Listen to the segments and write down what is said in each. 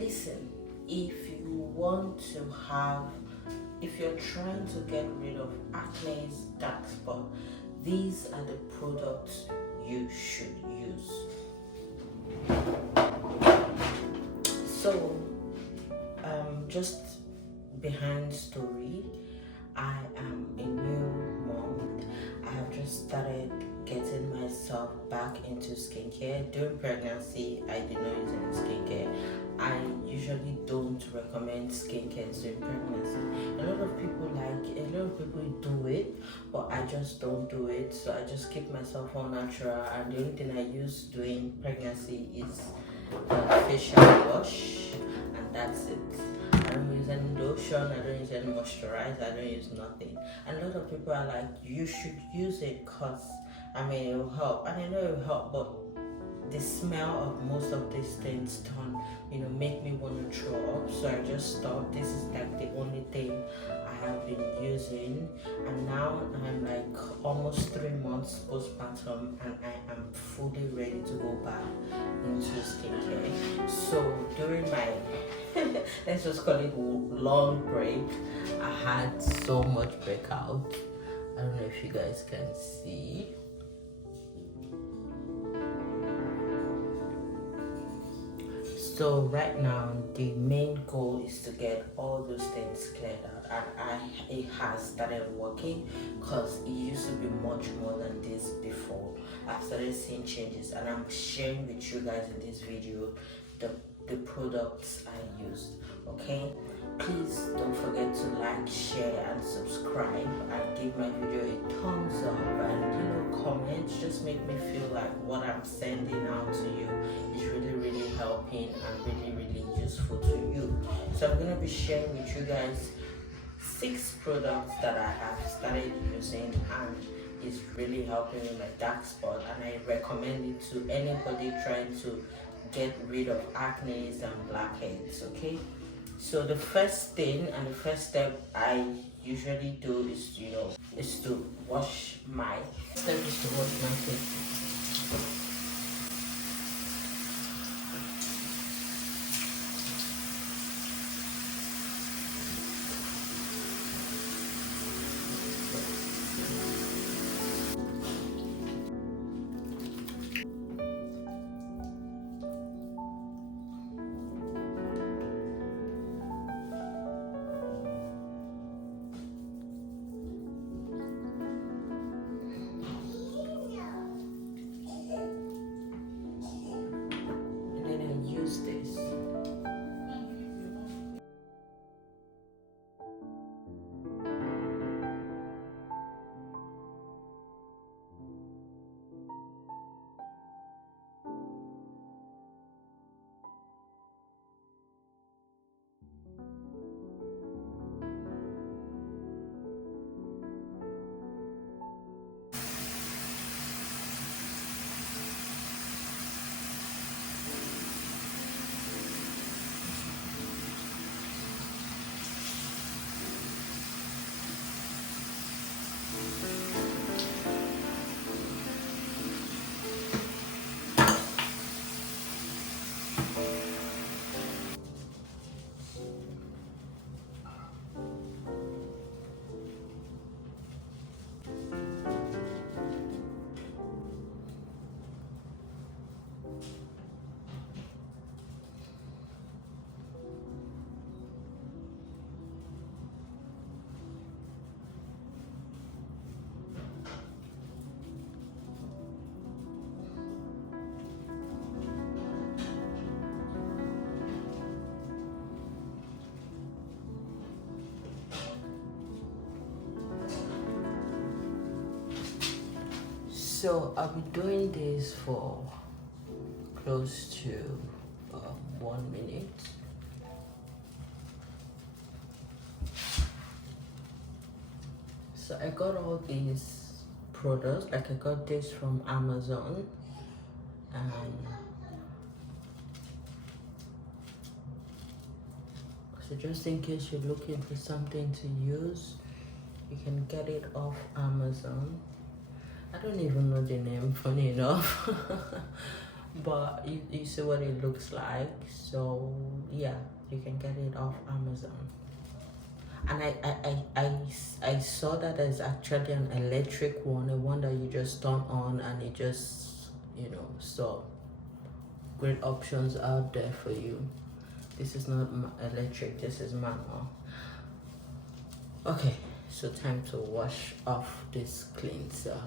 Listen, if you're trying to get rid of acne, dark spot, these are the products you should use. So, just behind story, I am a new mom. I have just started getting myself back into skincare. During pregnancy, I did not use any skincare. I usually don't recommend skincare during pregnancy. A lot of people do it, but I just don't do it. So I just keep myself all natural, and the only thing I use during pregnancy is the facial wash, and that's it. I don't use any lotion, I don't use any moisturizer, I don't use nothing. And a lot of people are like, you should use it because it will help. And I know it will help, but the smell of most of these things make me want to throw up. So I just thought this is like the only thing I have been using. And now I'm like almost 3 months postpartum, and I am fully ready to go back into skincare. So during my let's just call it long break, I had so much breakout. I don't know if you guys can see. So right now the main goal is to get all those things cleared out, and it has started working, because it used to be much more than this before. I've started seeing changes, and I'm sharing with you guys in this video the products I used. Okay, please don't forget to like, share and subscribe, and give my video a thumbs up, and comments just make me feel like what I'm sending out to you is really helping and really useful to you. So I'm going to be sharing with you guys 6 products that I have started using, and it's really helping with my dark spot, and I recommend it to anybody trying to get rid of acne and blackheads. Okay, so the first thing and the first step I usually do is to wash my face. This. So I'll be doing this for close to 1 minute. So I got all these products, like I got this from Amazon, and so just in case you're looking for something to use, you can get it off Amazon. I don't even know the name, funny enough. but you see what it looks like. So yeah, you can get it off Amazon. And I saw that there's actually an electric one, a one that you just turn on and it just, so great options out there for you. This is not electric, this is manual. Okay, so time to wash off this cleanser.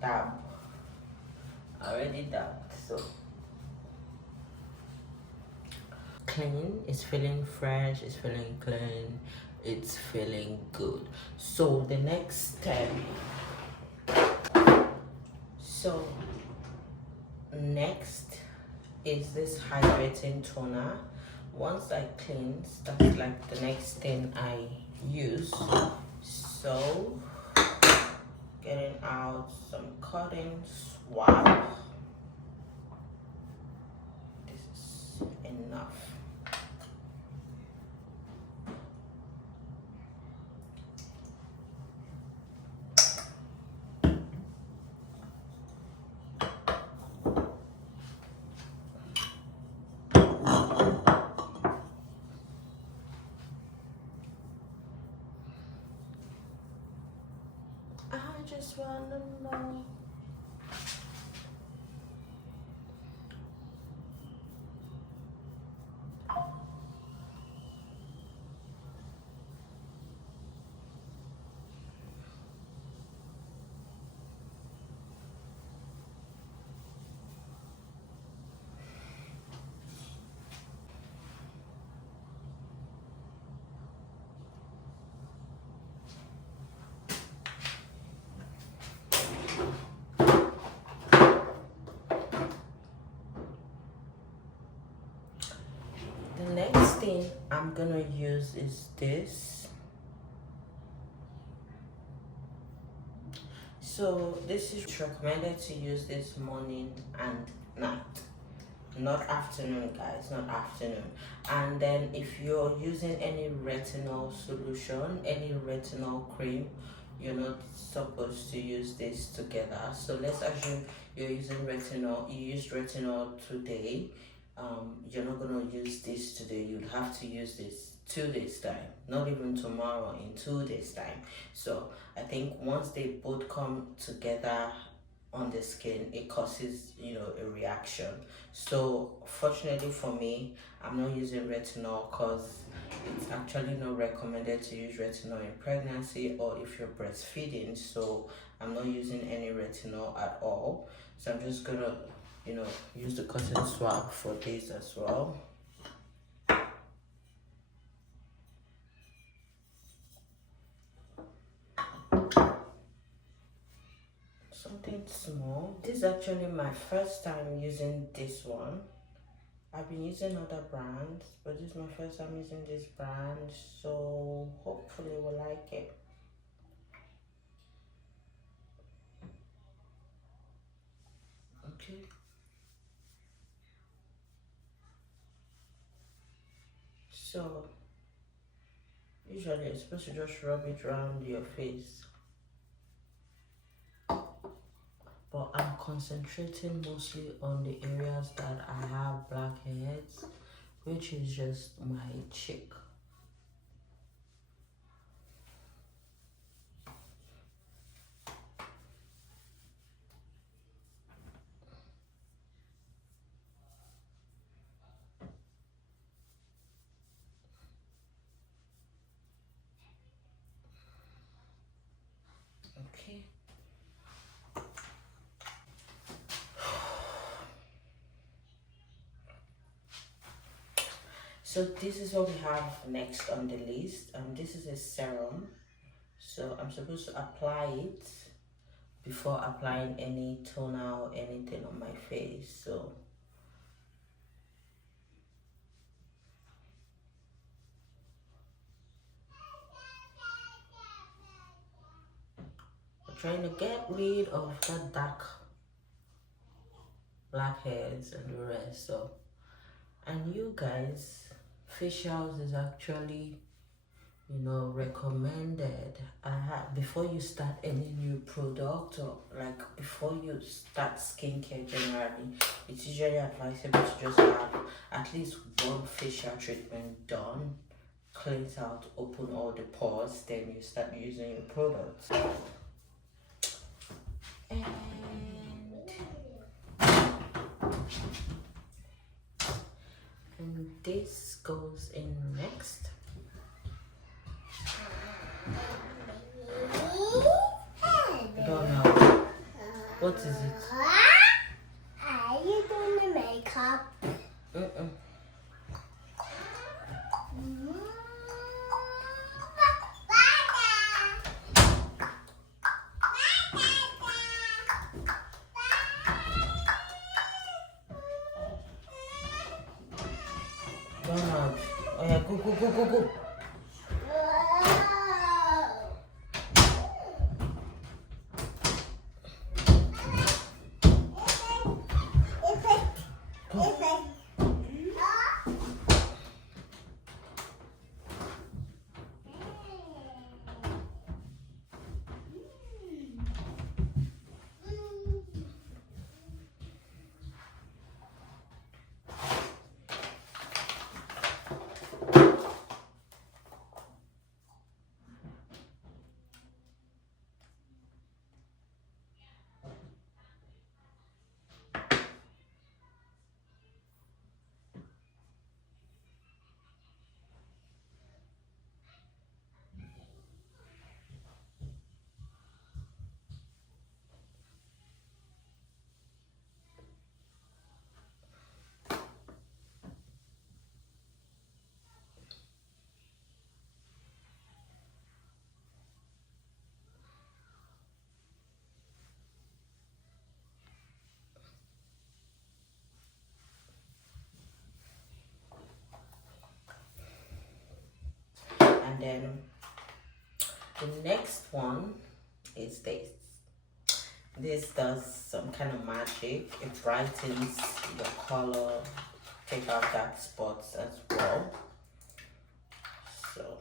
Dab. Already dabbed, so clean, it's feeling fresh, it's feeling clean, it's feeling good. So the next step, next is this hydrating toner. Once I cleanse, that's like the next thing I use. So getting out some cotton swab. This is enough. I just wanna know. The next thing I'm gonna use is this. So this is recommended to use this morning and night, not afternoon, guys, not afternoon. And then if you're using any retinol solution, any retinol cream, you're not supposed to use this together. So let's assume you're using retinol, you used retinol today. You're not gonna use this today, you'd have to use this 2 days time, not even tomorrow, in 2 days time. So I think once they both come together on the skin, it causes a reaction. So fortunately for me, I'm not using retinol because it's actually not recommended to use retinol in pregnancy or if you're breastfeeding. So I'm not using any retinol at all. So I'm just gonna use the cotton swab for this as well. Something small. This is actually my first time using this one. I've been using other brands, but this is my first time using this brand, so hopefully we'll like it. Okay. So usually you're supposed to just rub it around your face, but I'm concentrating mostly on the areas that I have blackheads, which is just my cheek. Okay. So this is what we have next on the list. This is a serum. So I'm supposed to apply it before applying any toner or anything on my face. So I'm trying to get rid of that dark blackheads and the rest. So And you guys, facials is actually, recommended. Before you start any new product, or like before you start skincare generally, it's usually advisable to just have at least one facial treatment done, cleanse out, open all the pores, then you start using your products. And this goes in next. Don't know. What is it? Are you doing the makeup? Don't know. Oh yeah, go. And then the next one is this. This does some kind of magic. It brightens your color, take out dark spots as well. So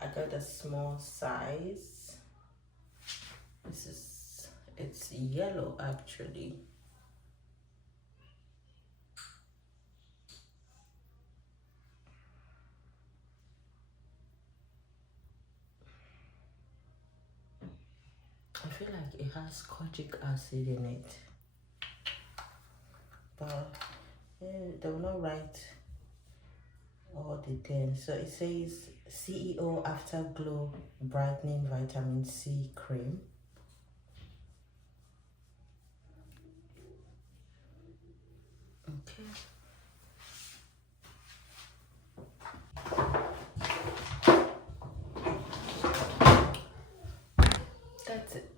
I got a small size. It's yellow actually. I feel like it has kojic acid in it, but they will not write all the things. So it says CEO Afterglow Brightening Vitamin C Cream. Okay. That's it.